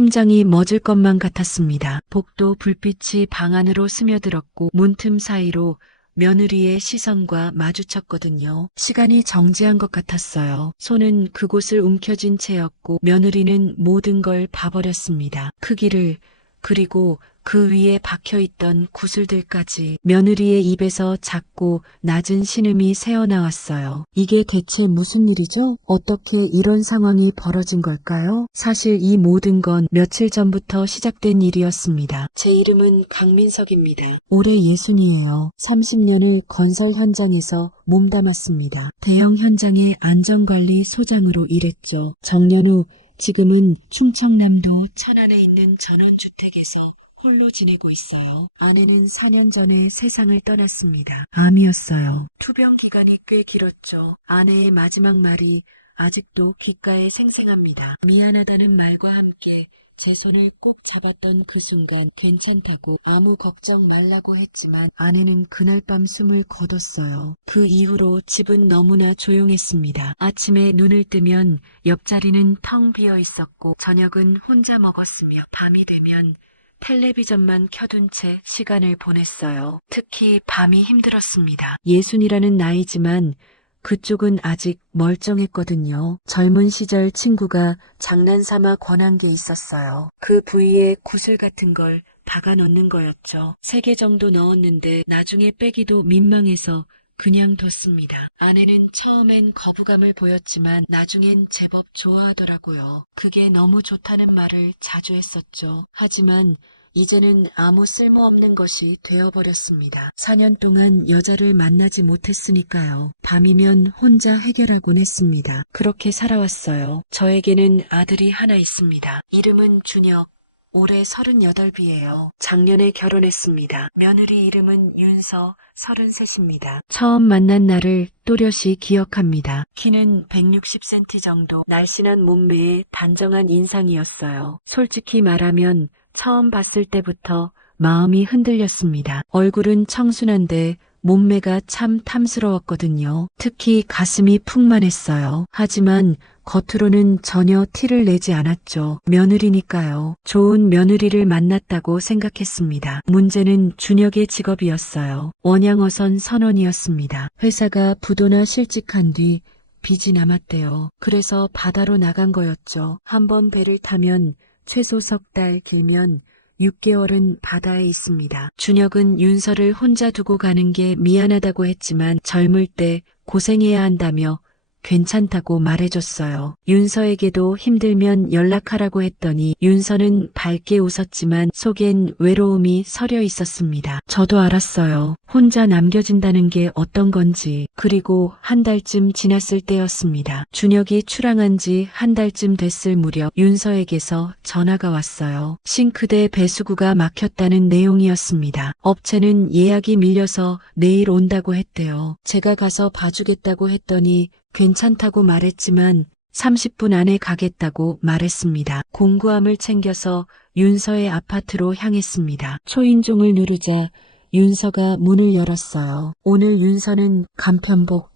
심장이 멎을 것만 같았습니다. 복도 불빛이 방 안으로 스며들었고 문틈 사이로 며느리의 시선과 마주쳤거든요. 시간이 정지한 것 같았어요. 손은 그곳을 움켜쥔 채였고 며느리는 모든 걸 봐버렸습니다. 크기를, 그리고 그 위에 박혀있던 구슬들까지. 며느리의 입에서 작고 낮은 신음이 새어나왔어요. 이게 대체 무슨 일이죠? 어떻게 이런 상황이 벌어진 걸까요? 사실 이 모든 건 며칠 전부터 시작된 일이었습니다. 제 이름은 강민석입니다. 올해 60이에요. 30년을 건설 현장에서 몸담았습니다. 대형 현장의 안전관리 소장으로 일했죠. 정년 후 지금은 충청남도 천안에 있는 전원주택에서 홀로 지내고 있어요. 아내는 4년 전에 세상을 떠났습니다. 암이었어요. 투병 기간이 꽤 길었죠. 아내의 마지막 말이 아직도 귓가에 생생합니다. 미안하다는 말과 함께 제 손을 꼭 잡았던 그 순간 괜찮다고 아무 걱정 말라고 했지만 아내는 그날 밤 숨을 거뒀어요. 그 이후로 집은 너무나 조용했습니다. 아침에 눈을 뜨면 옆자리는 텅 비어 있었고 저녁은 혼자 먹었으며 밤이 되면 텔레비전만 켜둔 채 시간을 보냈어요. 특히 밤이 힘들었습니다. 60이라는 나이지만 그쪽은 아직 멀쩡했거든요. 젊은 시절 친구가 장난삼아 권한 게 있었어요. 그 부위에 구슬 같은 걸 박아 넣는 거였죠. 3개 정도 넣었는데 나중에 빼기도 민망해서 그냥 뒀습니다. 아내는 처음엔 거부감을 보였지만 나중엔 제법 좋아하더라고요. 그게 너무 좋다는 말을 자주 했었죠. 하지만 이제는 아무 쓸모없는 것이 되어버렸습니다. 4년 동안 여자를 만나지 못했으니까요. 밤이면 혼자 해결하곤 했습니다. 그렇게 살아왔어요. 저에게는 아들이 하나 있습니다. 이름은 준혁. 올해 38이에요. 작년에 결혼했습니다. 며느리 이름은 윤서, 33입니다. 처음 만난 날을 또렷이 기억합니다. 키는 160cm 정도, 날씬한 몸매에 단정한 인상이었어요. 솔직히 말하면 처음 봤을 때부터 마음이 흔들렸습니다. 얼굴은 청순한데 몸매가 참 탐스러웠거든요. 특히 가슴이 풍만했어요. 하지만 겉으로는 전혀 티를 내지 않았죠. 며느리니까요. 좋은 며느리를 만났다고 생각했습니다. 문제는 준혁의 직업이었어요. 원양어선 선원이었습니다. 회사가 부도나 실직한 뒤 빚이 남았대요. 그래서 바다로 나간 거였죠. 한번 배를 타면 최소 석 달, 길면 6개월은 바다에 있습니다. 준혁은 윤서를 혼자 두고 가는 게 미안하다고 했지만 젊을 때 고생해야 한다며 괜찮다고 말해줬어요. 윤서에게도 힘들면 연락하라고 했더니 윤서는 밝게 웃었지만 속엔 외로움이 서려 있었습니다. 저도 알았어요. 혼자 남겨진다는 게 어떤 건지. 그리고 한 달쯤 지났을 때였습니다. 준혁이 출항한 지 한 달쯤 됐을 무렵 윤서에게서 전화가 왔어요. 싱크대 배수구가 막혔다는 내용이었습니다. 업체는 예약이 밀려서 내일 온다고 했대요. 제가 가서 봐주겠다고 했더니 괜찮다고 말했지만 30분 안에 가겠다고 말했습니다. 공구함을 챙겨서 윤서의 아파트로 향했습니다. 초인종을 누르자 윤서가 문을 열었어요. 오늘 윤서는 간편복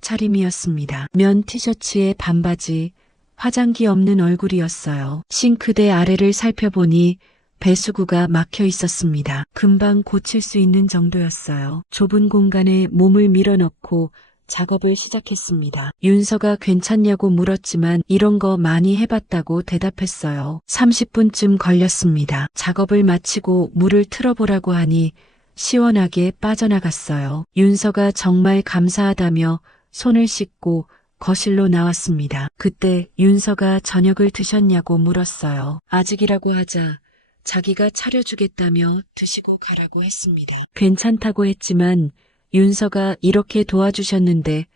차림이었습니다. 면 티셔츠에 반바지, 화장기 없는 얼굴이었어요. 싱크대 아래를 살펴보니 배수구가 막혀 있었습니다. 금방 고칠 수 있는 정도였어요. 좁은 공간에 몸을 밀어넣고 작업을 시작했습니다. 윤서가 괜찮냐고 물었지만 이런 거 많이 해봤다고 대답했어요. 30분쯤 걸렸습니다. 작업을 마치고 물을 틀어보라고 하니 시원하게 빠져나갔어요. 윤서가 정말 감사하다며 손을 씻고 거실로 나왔습니다. 그때 윤서가 저녁을 드셨냐고 물었어요. 아직이라고 하자 자기가 차려주겠다며 드시고 가라고 했습니다. 괜찮다고 했지만 윤서가 이렇게 도와주셨는데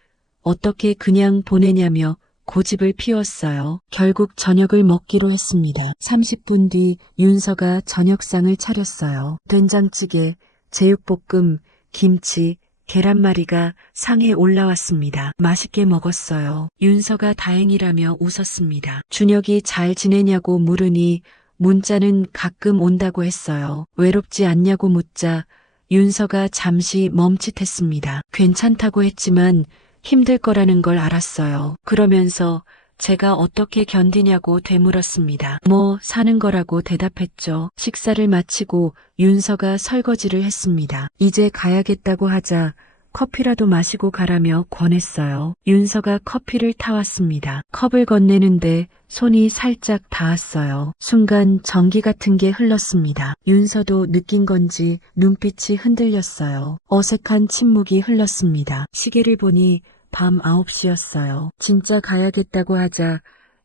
어떻게 그냥 보내냐며 고집을 피웠어요. 결국 저녁을 먹기로 했습니다. 30분 뒤 윤서가 저녁상을 차렸어요. 된장찌개, 제육볶음, 김치, 계란말이가 상에 올라왔습니다. 맛있게 먹었어요. 윤서가 다행이라며 웃었습니다. 준혁이 잘 지내냐고 물으니 문자는 가끔 온다고 했어요. 외롭지 않냐고 묻자 윤서가 잠시 멈칫했습니다. 괜찮다고 했지만 힘들 거라는 걸 알았어요. 그러면서 제가 어떻게 견디냐고 되물었습니다. 뭐 사는 거라고 대답했죠. 식사를 마치고 윤서가 설거지를 했습니다. 이제 가야겠다고 하자 커피라도 마시고 가라며 권했어요. 윤서가 커피를 타왔습니다. 컵을 건네는데 손이 살짝 닿았어요. 순간 전기 같은 게 흘렀습니다. 윤서도 느낀 건지 눈빛이 흔들렸어요. 어색한 침묵이 흘렀습니다. 시계를 보니 밤 9시였어요. 진짜 가야겠다고 하자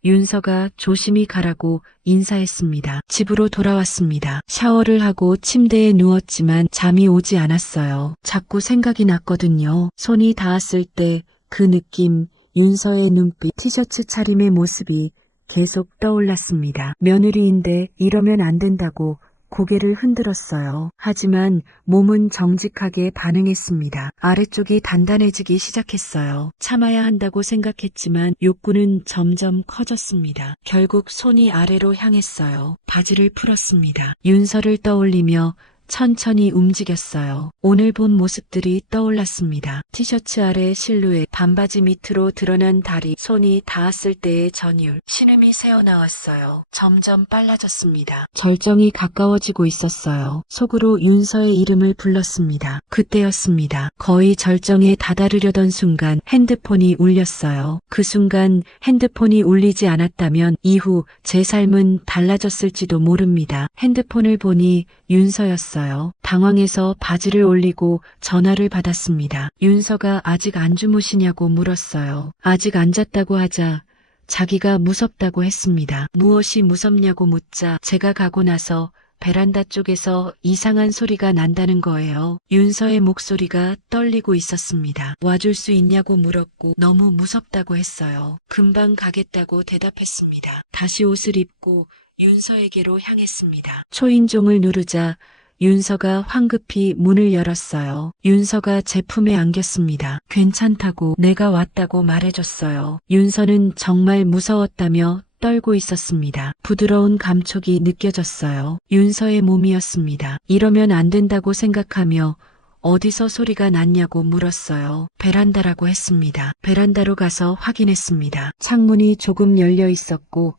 윤서가 조심히 가라고 인사했습니다. 집으로 돌아왔습니다. 샤워를 하고 침대에 누웠지만 잠이 오지 않았어요. 자꾸 생각이 났거든요. 손이 닿았을 때 그 느낌, 윤서의 눈빛, 티셔츠 차림의 모습이 계속 떠올랐습니다. 며느리인데 이러면 안 된다고 고개를 흔들었어요. 하지만 몸은 정직하게 반응했습니다. 아래쪽이 단단해지기 시작했어요. 참아야 한다고 생각했지만 욕구는 점점 커졌습니다. 결국 손이 아래로 향했어요. 바지를 풀었습니다. 윤서를 떠올리며 천천히 움직였어요. 오늘 본 모습들이 떠올랐습니다. 티셔츠 아래 실루엣, 반바지 밑으로 드러난 다리, 손이 닿았을 때의 전율, 신음이 새어나왔어요. 점점 빨라졌습니다. 절정이 가까워지고 있었어요. 속으로 윤서의 이름을 불렀습니다. 그때였습니다. 거의 절정에 다다르려던 순간 핸드폰이 울렸어요. 그 순간 핸드폰이 울리지 않았다면 이후 제 삶은 달라졌을지도 모릅니다. 핸드폰을 보니 윤서였어요. 당황해서 바지를 올리고 전화를 받았습니다. 윤서가 아직 안 주무시냐고 물었어요. 아직 안 잤다고 하자 자기가 무섭다고 했습니다. 무엇이 무섭냐고 묻자 제가 가고 나서 베란다 쪽에서 이상한 소리가 난다는 거예요. 윤서의 목소리가 떨리고 있었습니다. 와줄 수 있냐고 물었고 너무 무섭다고 했어요. 금방 가겠다고 대답했습니다. 다시 옷을 입고 윤서에게로 향했습니다. 초인종을 누르자 윤서가 황급히 문을 열었어요. 윤서가 제 품에 안겼습니다. 괜찮다고 내가 왔다고 말해줬어요. 윤서는 정말 무서웠다며 떨고 있었습니다. 부드러운 감촉이 느껴졌어요. 윤서의 몸이었습니다. 이러면 안 된다고 생각하며 어디서 소리가 났냐고 물었어요. 베란다라고 했습니다. 베란다로 가서 확인했습니다. 창문이 조금 열려 있었고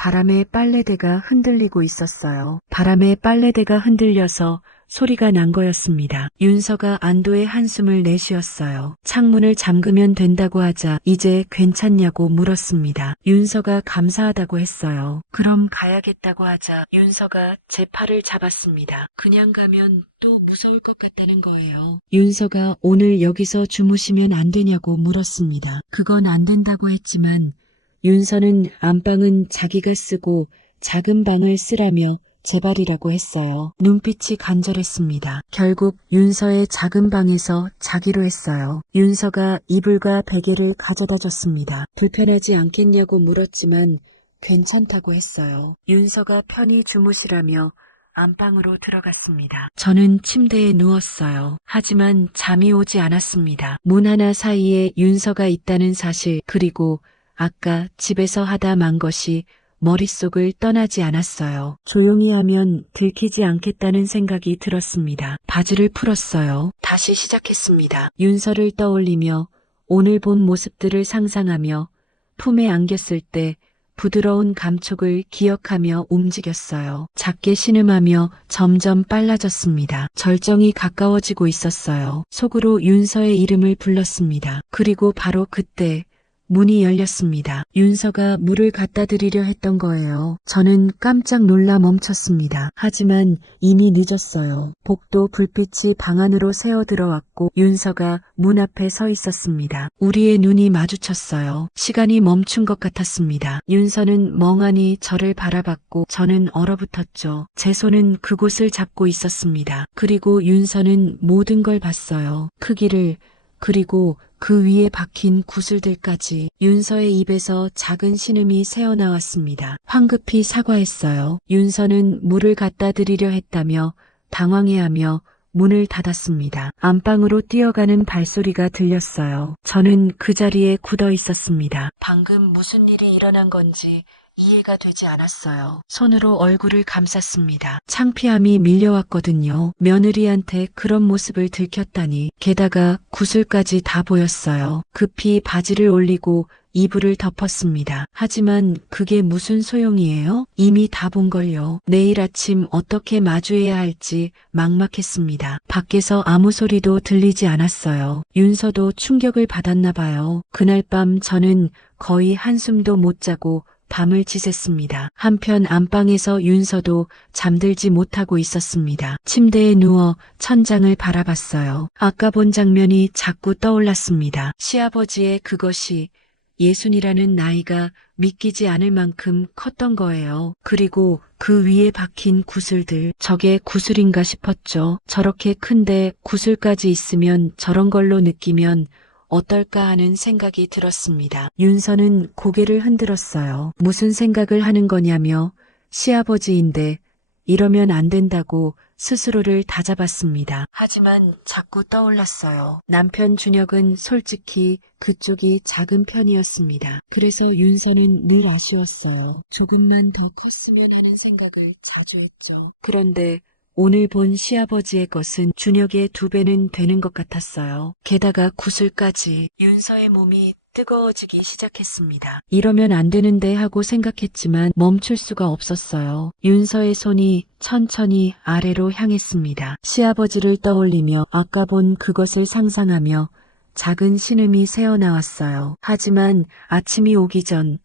바람에 빨래대가 흔들리고 있었어요. 바람에 빨래대가 흔들려서 소리가 난 거였습니다. 윤서가 안도의 한숨을 내쉬었어요. 창문을 잠그면 된다고 하자 이제 괜찮냐고 물었습니다. 윤서가 감사하다고 했어요. 그럼 가야겠다고 하자 윤서가 제 팔을 잡았습니다. 그냥 가면 또 무서울 것 같다는 거예요. 윤서가 오늘 여기서 주무시면 안 되냐고 물었습니다. 그건 안 된다고 했지만 윤서는 안방은 자기가 쓰고 작은 방을 쓰라며 제발이라고 했어요. 눈빛이 간절했습니다. 결국 윤서의 작은 방에서 자기로 했어요. 윤서가 이불과 베개를 가져다 줬습니다. 불편하지 않겠냐고 물었지만 괜찮다고 했어요. 윤서가 편히 주무시라며 안방으로 들어갔습니다. 저는 침대에 누웠어요. 하지만 잠이 오지 않았습니다. 문 하나 사이에 윤서가 있다는 사실 그리고 아까 집에서 하다 만 것이 머릿속을 떠나지 않았어요. 조용히 하면 들키지 않겠다는 생각이 들었습니다. 바지를 풀었어요. 다시 시작했습니다. 윤서를 떠올리며 오늘 본 모습들을 상상하며 품에 안겼을 때 부드러운 감촉을 기억하며 움직였어요. 작게 신음하며 점점 빨라졌습니다. 절정이 가까워지고 있었어요. 속으로 윤서의 이름을 불렀습니다. 그리고 바로 그때 문이 열렸습니다. 윤서가 물을 갖다 드리려 했던 거예요. 저는 깜짝 놀라 멈췄습니다. 하지만 이미 늦었어요. 복도 불빛이 방 안으로 새어 들어왔고 윤서가 문 앞에 서 있었습니다. 우리의 눈이 마주쳤어요. 시간이 멈춘 것 같았습니다. 윤서는 멍하니 저를 바라봤고 저는 얼어붙었죠. 제 손은 그곳을 잡고 있었습니다. 그리고 윤서는 모든 걸 봤어요. 크기를 그리고 그 위에 박힌 구슬들까지. 윤서의 입에서 작은 신음이 새어나왔습니다. 황급히 사과했어요. 윤서는 물을 갖다 드리려 했다며 당황해하며 문을 닫았습니다. 안방으로 뛰어가는 발소리가 들렸어요. 저는 그 자리에 굳어 있었습니다. 방금 무슨 일이 일어난 건지 이해가 되지 않았어요. 손으로 얼굴을 감쌌습니다. 창피함이 밀려왔거든요. 며느리한테 그런 모습을 들켰다니. 게다가 구슬까지 다 보였어요. 급히 바지를 올리고 이불을 덮었습니다. 하지만 그게 무슨 소용이에요? 이미 다 본걸요. 내일 아침 어떻게 마주해야 할지 막막했습니다. 밖에서 아무 소리도 들리지 않았어요. 윤서도 충격을 받았나 봐요. 그날 밤 저는 거의 한숨도 못 자고 밤을 지샜습니다. 한편 안방에서 윤서도 잠들지 못하고 있었습니다. 침대에 누워 천장을 바라봤어요. 아까 본 장면이 자꾸 떠올랐습니다. 시아버지의 그것이 예순이라는 나이가 믿기지 않을 만큼 컸던 거예요. 그리고 그 위에 박힌 구슬들, 저게 구슬인가 싶었죠. 저렇게 큰데 구슬까지 있으면 저런 걸로 느끼면 어떨까 하는 생각이 들었습니다. 윤서는 고개를 흔들었어요. 무슨 생각을 하는 거냐며 시아버지인데 이러면 안 된다고 스스로를 다잡았습니다. 하지만 자꾸 떠올랐어요. 남편 준혁은 솔직히 그쪽이 작은 편이었습니다. 그래서 윤서는 늘 아쉬웠어요. 조금만 더 컸으면 하는 생각을 자주 했죠. 그런데 오늘 본 시아버지의 것은 준혁의 2배는 되는 것 같았어요. 게다가 구슬까지. 윤서의 몸이 뜨거워지기 시작했습니다. 이러면 안 되는데 하고 생각했지만 멈출 수가 없었어요. 윤서의 손이 천천히 아래로 향했습니다. 시아버지를 떠올리며 아까 본 그것을 상상하며 작은 신음이 새어나왔어요. 하지만 아침이 오기 전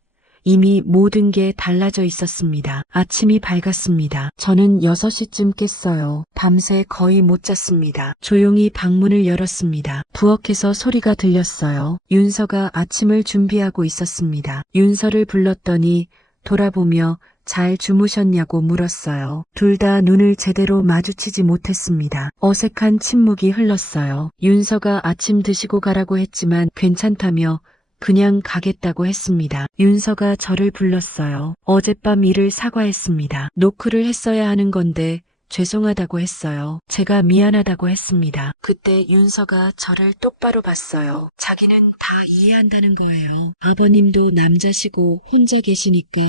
이미 모든 게 달라져 있었습니다. 아침이 밝았습니다. 저는 6시쯤 깼어요. 밤새 거의 못 잤습니다. 조용히 방문을 열었습니다. 부엌에서 소리가 들렸어요. 윤서가 아침을 준비하고 있었습니다. 윤서를 불렀더니 돌아보며 잘 주무셨냐고 물었어요. 둘 다 눈을 제대로 마주치지 못했습니다. 어색한 침묵이 흘렀어요. 윤서가 아침 드시고 가라고 했지만 괜찮다며 그냥 가겠다고 했습니다. 윤서가 저를 불렀어요. 어젯밤 일을 사과했습니다. 노크를 했어야 하는 건데 죄송하다고 했어요. 제가 미안하다고 했습니다. 그때 윤서가 저를 똑바로 봤어요. 자기는 다 이해한다는 거예요. 아버님도 남자시고 혼자 계시니까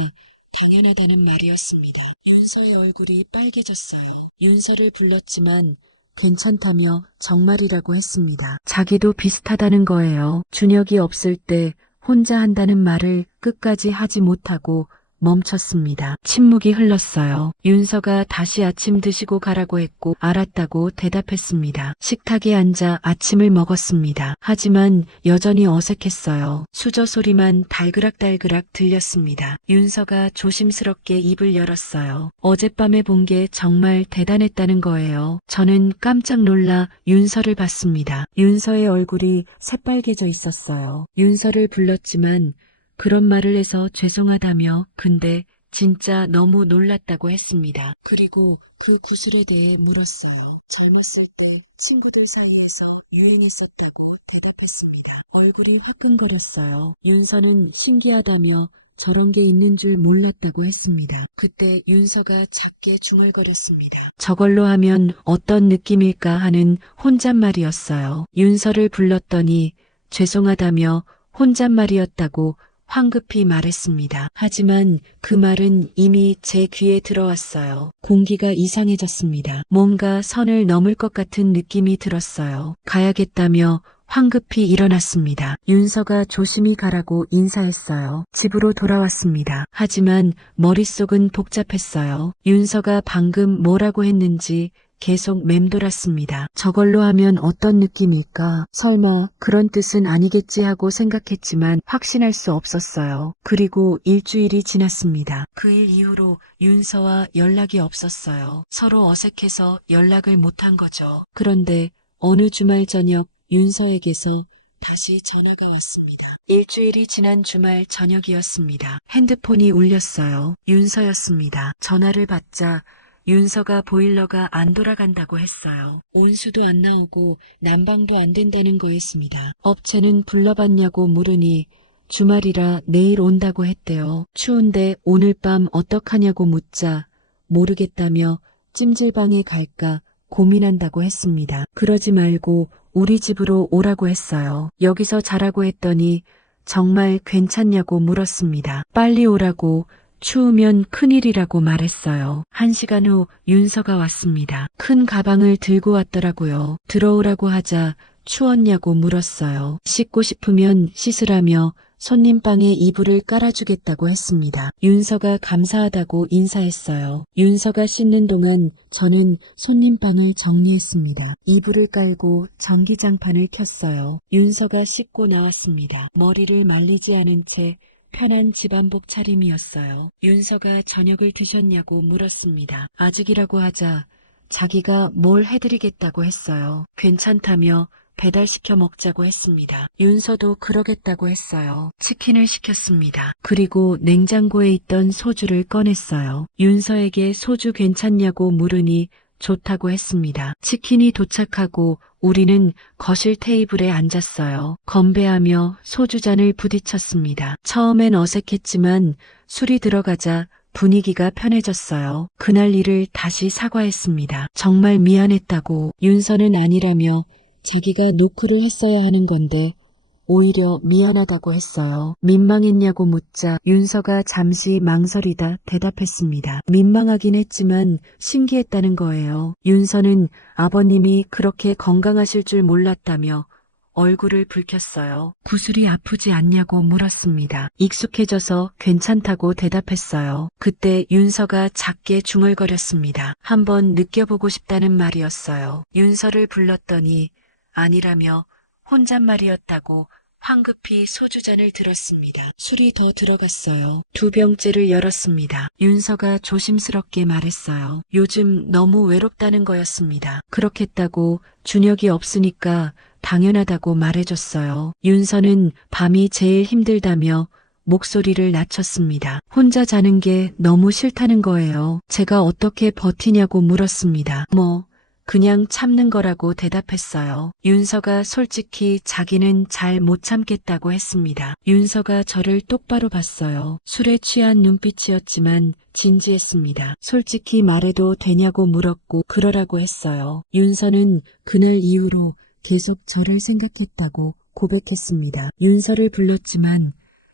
당연하다는 말이었습니다. 윤서의 얼굴이 빨개졌어요. 윤서를 불렀지만 괜찮다며 정말이라고 했습니다. 자기도 비슷하다는 거예요. 준혁이 없을 때 혼자 한다는 말을 끝까지 하지 못하고 멈췄습니다. 침묵이 흘렀어요. 윤서가 다시 아침 드시고 가라고 했고 알았다고 대답했습니다. 식탁에 앉아 아침을 먹었습니다. 하지만 여전히 어색했어요. 수저 소리만 달그락달그락 들렸습니다. 윤서가 조심스럽게 입을 열었어요. 어젯밤에 본 게 정말 대단했다는 거예요. 저는 깜짝 놀라 윤서를 봤습니다. 윤서의 얼굴이 새빨개져 있었어요. 윤서를 불렀지만 그런 말을 해서 죄송하다며 근데 진짜 너무 놀랐다고 했습니다. 그리고 그 구슬에 대해 물었어요. 젊었을 때 친구들 사이에서 유행했었다고 대답했습니다. 얼굴이 화끈거렸어요. 윤서는 신기하다며 저런 게 있는 줄 몰랐다고 했습니다. 그때 윤서가 작게 중얼거렸습니다. 저걸로 하면 어떤 느낌일까 하는 혼잣말이었어요. 윤서를 불렀더니 죄송하다며 혼잣말이었다고 황급히 말했습니다. 하지만 그 말은 이미 제 귀에 들어왔어요. 공기가 이상해졌습니다. 뭔가 선을 넘을 것 같은 느낌이 들었어요. 가야겠다며 황급히 일어났습니다. 윤서가 조심히 가라고 인사했어요. 집으로 돌아왔습니다. 하지만 머릿속은 복잡했어요. 윤서가 방금 뭐라고 했는지 계속 맴돌았습니다. 저걸로 하면 어떤 느낌일까? 설마 그런 뜻은 아니겠지 하고 생각했지만 확신할 수 없었어요. 그리고 일주일이 지났습니다. 그 일 이후로 윤서와 연락이 없었어요. 서로 어색해서 연락을 못한 거죠. 그런데 어느 주말 저녁 윤서에게서 다시 전화가 왔습니다. 일주일이 지난 주말 저녁이었습니다. 핸드폰이 울렸어요. 윤서였습니다. 전화를 받자 윤서가 보일러가 안 돌아간다고 했어요. 온수도 안 나오고 난방도 안 된다는 거였습니다. 업체는 불러봤냐고 물으니 주말이라 내일 온다고 했대요. 추운데 오늘 밤 어떡하냐고 묻자 모르겠다며 찜질방에 갈까 고민한다고 했습니다. 그러지 말고 우리 집으로 오라고 했어요. 여기서 자라고 했더니 정말 괜찮냐고 물었습니다. 빨리 오라고 추우면 큰일이라고 말했어요. 1시간 후 윤서가 왔습니다. 큰 가방을 들고 왔더라고요. 들어오라고 하자 추웠냐고 물었어요. 씻고 싶으면 씻으라며 손님방에 이불을 깔아주겠다고 했습니다. 윤서가 감사하다고 인사했어요. 윤서가 씻는 동안 저는 손님방을 정리했습니다. 이불을 깔고 전기장판을 켰어요. 윤서가 씻고 나왔습니다. 머리를 말리지 않은 채 편한 집안복 차림이었어요. 윤서가 저녁을 드셨냐고 물었습니다. 아직이라고 하자 자기가 뭘 해드리겠다고 했어요. 괜찮다며 배달시켜 먹자고 했습니다. 윤서도 그러겠다고 했어요. 치킨을 시켰습니다. 그리고 냉장고에 있던 소주를 꺼냈어요. 윤서에게 소주 괜찮냐고 물으니 좋다고 했습니다. 치킨이 도착하고 우리는 거실 테이블에 앉았어요. 건배하며 소주잔을 부딪혔습니다. 처음엔 어색했지만 술이 들어가자 분위기가 편해졌어요. 그날 일을 다시 사과했습니다. 정말 미안했다고. 윤서는 아니라며 자기가 노크를 했어야 하는 건데 오히려 미안하다고 했어요. 민망했냐고 묻자 윤서가 잠시 망설이다 대답했습니다. 민망하긴 했지만 신기했다는 거예요. 윤서는 아버님이 그렇게 건강하실 줄 몰랐다며 얼굴을 붉혔어요. 구슬이 아프지 않냐고 물었습니다. 익숙해져서 괜찮다고 대답했어요. 그때 윤서가 작게 중얼거렸습니다. 한번 느껴보고 싶다는 말이었어요. 윤서를 불렀더니 아니라며 혼잣말이었다고 황급히 소주잔을 들었습니다. 술이 더 들어갔어요. 2병째를 열었습니다. 윤서가 조심스럽게 말했어요. 요즘 너무 외롭다는 거였습니다. 그렇겠다고 준혁이 없으니까 당연하다고 말해줬어요. 윤서는 밤이 제일 힘들다며 목소리를 낮췄습니다. 혼자 자는 게 너무 싫다는 거예요. 제가 어떻게 버티냐고 물었습니다. 그냥 참는 거라고 대답했어요. 윤서가 솔직히 자기는 잘 못 참겠다고 했습니다. 윤서가 저를 똑바로 봤어요. 술에 취한 눈빛이었지만 진지했습니다. 솔직히 말해도 되냐고 물었고 그러라고 했어요. 윤서는 그날 이후로 계속 저를 생각했다고 고백했습니다. 윤서를 불렀지만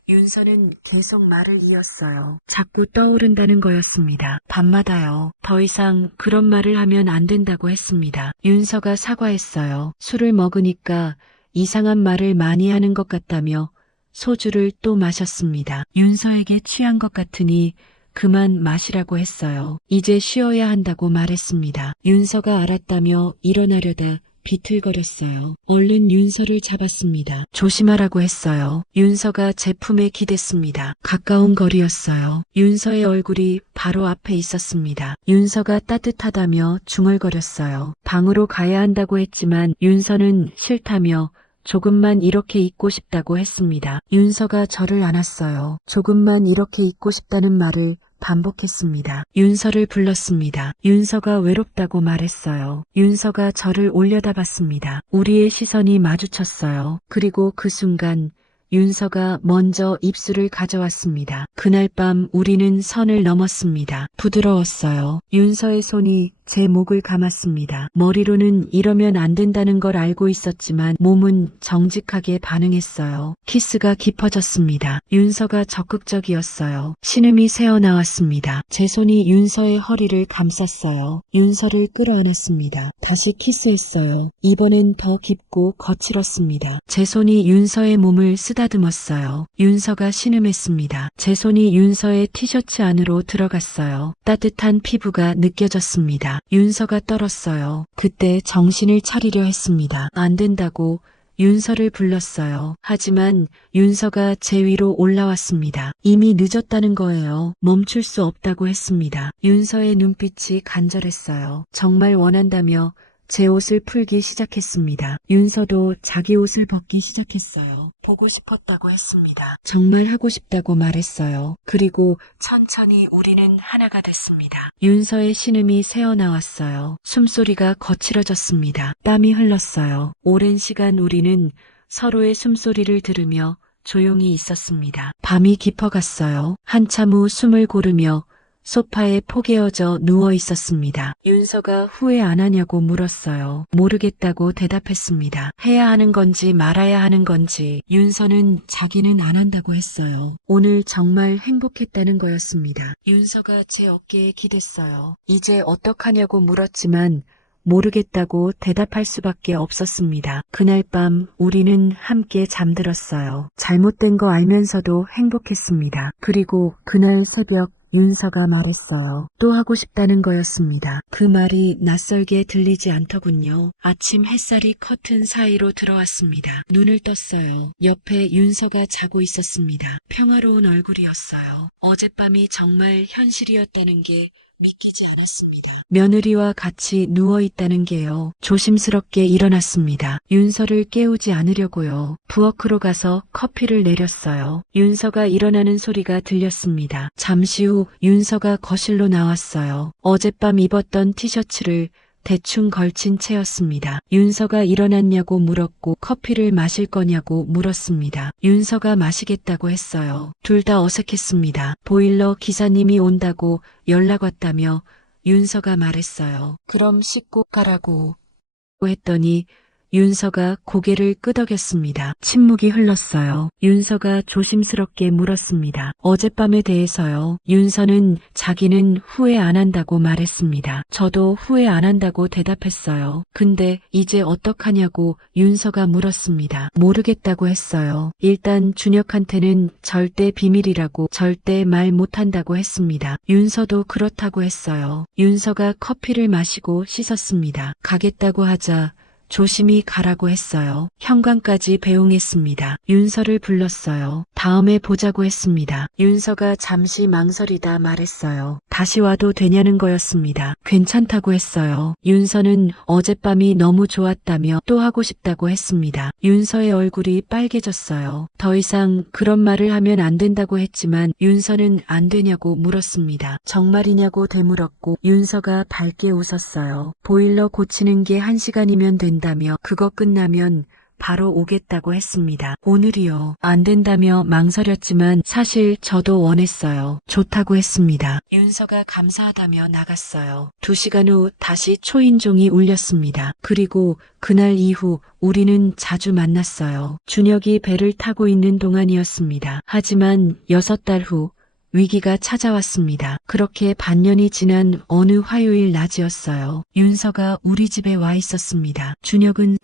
윤서는 계속 말을 이었어요. 자꾸 떠오른다는 거였습니다. 밤마다요. 더 이상 그런 말을 하면 안 된다고 했습니다. 윤서가 사과했어요. 술을 먹으니까 이상한 말을 많이 하는 것 같다며 소주를 또 마셨습니다. 윤서에게 취한 것 같으니 그만 마시라고 했어요. 이제 쉬어야 한다고 말했습니다. 윤서가 알았다며 일어나려다 비틀거렸어요. 얼른 윤서를 잡았습니다. 조심하라고 했어요. 윤서가 제품에 기댔습니다. 가까운 거리였어요. 윤서의 얼굴이 바로 앞에 있었습니다. 윤서가 따뜻하다며 중얼거렸어요. 방으로 가야 한다고 했지만 윤서는 싫다며 조금만 이렇게 있고 싶다고 했습니다. 윤서가 저를 안았어요. 조금만 이렇게 있고 싶다는 말을 반복했습니다. 윤서를 불렀습니다. 윤서가 외롭다고 말했어요. 윤서가 저를 올려다봤습니다. 우리의 시선이 마주쳤어요. 그리고 그 순간 윤서가 먼저 입술을 가져왔습니다. 그날 밤 우리는 선을 넘었습니다. 부드러웠어요. 윤서의 손이 제 목을 감았습니다. 머리로는 이러면 안 된다는 걸 알고 있었지만 몸은 정직하게 반응했어요. 키스가 깊어졌습니다. 윤서가 적극적이었어요. 신음이 새어나왔습니다. 제 손이 윤서의 허리를 감쌌어요. 윤서를 끌어안았습니다. 다시 키스했어요. 이번엔 더 깊고 거칠었습니다. 제 손이 윤서의 몸을 쓰다듬었어요. 윤서가 신음했습니다. 제 손이 윤서의 티셔츠 안으로 들어갔어요. 따뜻한 피부가 느껴졌습니다. 윤서가 떨었어요. 그때 정신을 차리려 했습니다. 안 된다고 윤서를 불렀어요. 하지만 윤서가 제 위로 올라왔습니다. 이미 늦었다는 거예요. 멈출 수 없다고 했습니다. 윤서의 눈빛이 간절했어요. 정말 원한다며 제 옷을 풀기 시작했습니다. 윤서도 자기 옷을 벗기 시작했어요. 보고 싶었다고 했습니다. 정말 하고 싶다고 말했어요. 그리고 천천히 우리는 하나가 됐습니다. 윤서의 신음이 새어나왔어요. 숨소리가 거칠어졌습니다. 땀이 흘렀어요. 오랜 시간 우리는 서로의 숨소리를 들으며 조용히 있었습니다. 밤이 깊어갔어요. 한참 후 숨을 고르며 소파에 포개어져 누워 있었습니다. 윤서가 후회 안 하냐고 물었어요. 모르겠다고 대답했습니다. 해야 하는 건지 말아야 하는 건지. 윤서는 자기는 안 한다고 했어요. 오늘 정말 행복했다는 거였습니다. 윤서가 제 어깨에 기댔어요. 이제 어떡하냐고 물었지만 모르겠다고 대답할 수밖에 없었습니다. 그날 밤 우리는 함께 잠들었어요. 잘못된 거 알면서도 행복했습니다. 그리고 그날 새벽 윤서가 말했어요. 또 하고 싶다는 거였습니다. 그 말이 낯설게 들리지 않더군요. 아침 햇살이 커튼 사이로 들어왔습니다. 눈을 떴어요. 옆에 윤서가 자고 있었습니다. 평화로운 얼굴이었어요. 어젯밤이 정말 현실이었다는 게 믿기지 않았습니다. 며느리와 같이 누워있다는 게요. 조심스럽게 일어났습니다. 윤서를 깨우지 않으려고요. 부엌으로 가서 커피를 내렸어요. 윤서가 일어나는 소리가 들렸습니다. 잠시 후 윤서가 거실로 나왔어요. 어젯밤 입었던 티셔츠를 대충 걸친 채였습니다. 윤서가 일어났냐고 물었고 커피를 마실 거냐고 물었습니다. 윤서가 마시겠다고 했어요. 둘 다 어색했습니다. 보일러 기사님이 온다고 연락 왔다며 윤서가 말했어요. 그럼 씻고 가라고 했더니 윤서가 고개를 끄덕였습니다. 침묵이 흘렀어요. 윤서가 조심스럽게 물었습니다. 어젯밤에 대해서요. 윤서는 자기는 후회 안 한다고 말했습니다. 저도 후회 안 한다고 대답했어요. 근데 이제 어떡하냐고 윤서가 물었습니다. 모르겠다고 했어요. 일단 준혁한테는 절대 비밀이라고 절대 말 못한다고 했습니다. 윤서도 그렇다고 했어요. 윤서가 커피를 마시고 씻었습니다. 가겠다고 하자 조심히 가라고 했어요. 현관까지 배웅했습니다. 윤서를 불렀어요. 다음에 보자고 했습니다. 윤서가 잠시 망설이다 말했어요. 다시 와도 되냐는 거였습니다. 괜찮다고 했어요. 윤서는 어젯밤이 너무 좋았다며 또 하고 싶다고 했습니다. 윤서의 얼굴이 빨개졌어요. 더 이상 그런 말을 하면 안 된다고 했지만 윤서는 안 되냐고 물었습니다. 정말이냐고 되물었고 윤서가 밝게 웃었어요. 보일러 고치는 게 1시간이면 된다며 그거 끝나면 바로 오겠다고 했습니다. 오늘이요. 안 된다며 망설였지만 사실 저도 원했어요. 좋다고 했습니다. 윤서가 감사하다며 나갔어요. 2시간 후 다시 초인종이 울렸습니다. 그리고 그날 이후 우리는 자주 만났어요. 준혁이 배를 타고 있는 동안이었습니다. 하지만 6달 후 위기가 찾아왔습니다. 그렇게 반년이 지난 어느 화요일 낮이었어요. 윤서가 우리 집에 와 있었습니다. 준혁은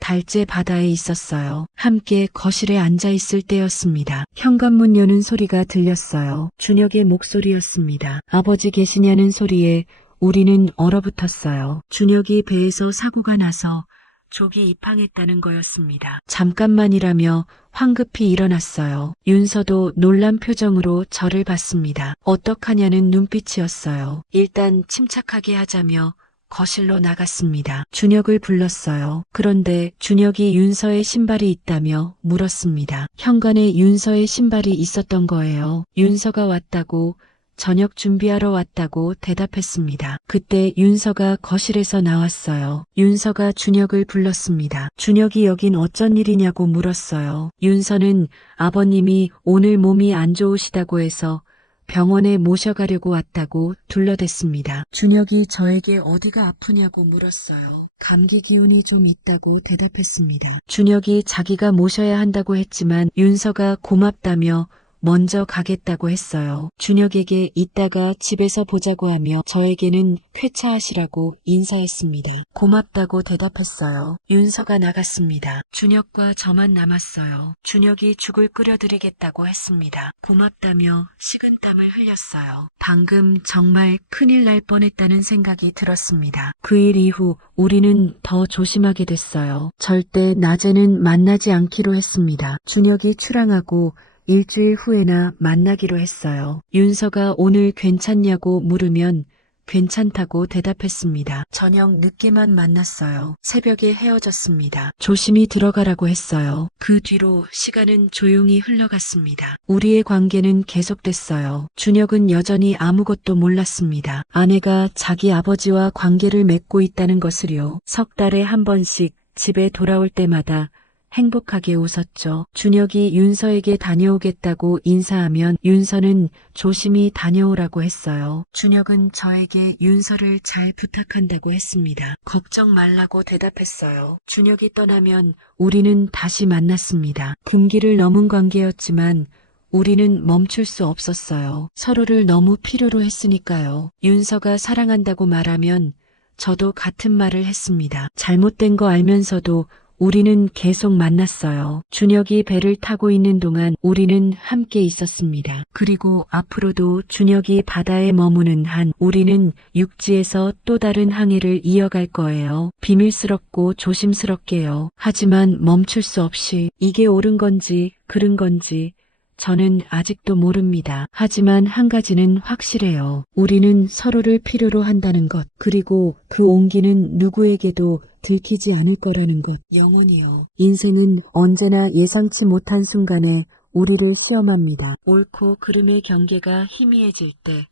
6달째 바다에 있었어요. 함께 거실에 앉아 있을 때였습니다. 현관문 여는 소리가 들렸어요. 준혁의 목소리였습니다. 아버지 계시냐는 소리에 우리는 얼어붙었어요. 준혁이 배에서 사고가 나서 족이 입항했다는 거였습니다. 잠깐만이라며 황급히 일어났어요. 윤서도 놀란 표정으로 저를 봤습니다. 어떡하냐는 눈빛이었어요. 일단 침착하게 하자며 거실로 나갔습니다. 준혁을 불렀어요. 그런데 준혁이 윤서의 신발이 있다며 물었습니다. 현관에 윤서의 신발이 있었던 거예요. 윤서가 왔다고 저녁 준비하러 왔다고 대답했습니다. 그때 윤서가 거실에서 나왔어요. 윤서가 준혁을 불렀습니다. 준혁이 여긴 어쩐 일이냐고 물었어요. 윤서는 아버님이 오늘 몸이 안 좋으시다고 해서 병원에 모셔가려고 왔다고 둘러댔습니다. 준혁이 저에게 어디가 아프냐고 물었어요. 감기 기운이 좀 있다고 대답했습니다. 준혁이 자기가 모셔야 한다고 했지만 윤서가 고맙다며 먼저 가겠다고 했어요. 준혁에게 이따가 집에서 보자고 하며 저에게는 쾌차하시라고 인사했습니다. 고맙다고 대답했어요. 윤서가 나갔습니다. 준혁과 저만 남았어요. 준혁이 죽을 끓여드리겠다고 했습니다. 고맙다며 식은땀을 흘렸어요. 방금 정말 큰일 날 뻔했다는 생각이 들었습니다. 그 일 이후 우리는 더 조심하게 됐어요. 절대 낮에는 만나지 않기로 했습니다. 준혁이 출항하고 일주일 후에나 만나기로 했어요. 윤서가 오늘 괜찮냐고 물으면 괜찮다고 대답했습니다. 저녁 늦게만 만났어요. 새벽에 헤어졌습니다. 조심히 들어가라고 했어요. 그 뒤로 시간은 조용히 흘러갔습니다. 우리의 관계는 계속됐어요. 준혁은 여전히 아무것도 몰랐습니다. 아내가 자기 아버지와 관계를 맺고 있다는 것을요. 3달에 한 번씩 집에 돌아올 때마다 행복하게 웃었죠. 준혁이 윤서에게 다녀오겠다고 인사하면 윤서는 조심히 다녀오라고 했어요. 준혁은 저에게 윤서를 잘 부탁한다고 했습니다. 걱정 말라고 대답했어요. 준혁이 떠나면 우리는 다시 만났습니다. 금기를 넘은 관계였지만 우리는 멈출 수 없었어요. 서로를 너무 필요로 했으니까요. 윤서가 사랑한다고 말하면 저도 같은 말을 했습니다. 잘못된 거 알면서도 우리는 계속 만났어요. 준혁이 배를 타고 있는 동안 우리는 함께 있었습니다. 그리고 앞으로도 준혁이 바다에 머무는 한 우리는 육지에서 또 다른 항해를 이어갈 거예요. 비밀스럽고 조심스럽게요. 하지만 멈출 수 없이 이게 옳은 건지 그른 건지 저는 아직도 모릅니다. 하지만 한 가지는 확실해요. 우리는 서로를 필요로 한다는 것, 그리고 그 온기는 누구에게도 들키지 않을 거라는 것, 영원히요. 인생은 언제나 예상치 못한 순간에 우리를 시험합니다. 옳고 그름의 경계가 희미해질 때,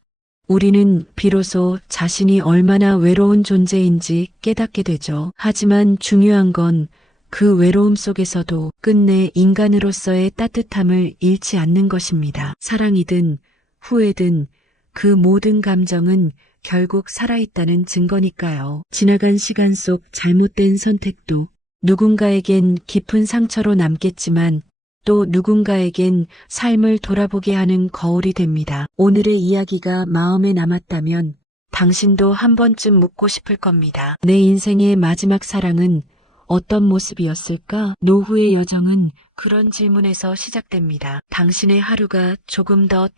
우리는 비로소 자신이 얼마나 외로운 존재인지 깨닫게 되죠. 하지만 중요한 건 그 외로움 속에서도 끝내 인간으로서의 따뜻함을 잃지 않는 것입니다. 사랑이든 후회든 그 모든 감정은 결국 살아있다는 증거니까요. 지나간 시간 속 잘못된 선택도 누군가에겐 깊은 상처로 남겠지만 또 누군가에겐 삶을 돌아보게 하는 거울이 됩니다. 오늘의 이야기가 마음에 남았다면 당신도 한 번쯤 묻고 싶을 겁니다. 내 인생의 마지막 사랑은 어떤 모습이었을까? 노후의 여정은 그런 질문에서 시작됩니다. 당신의 하루가 조금 더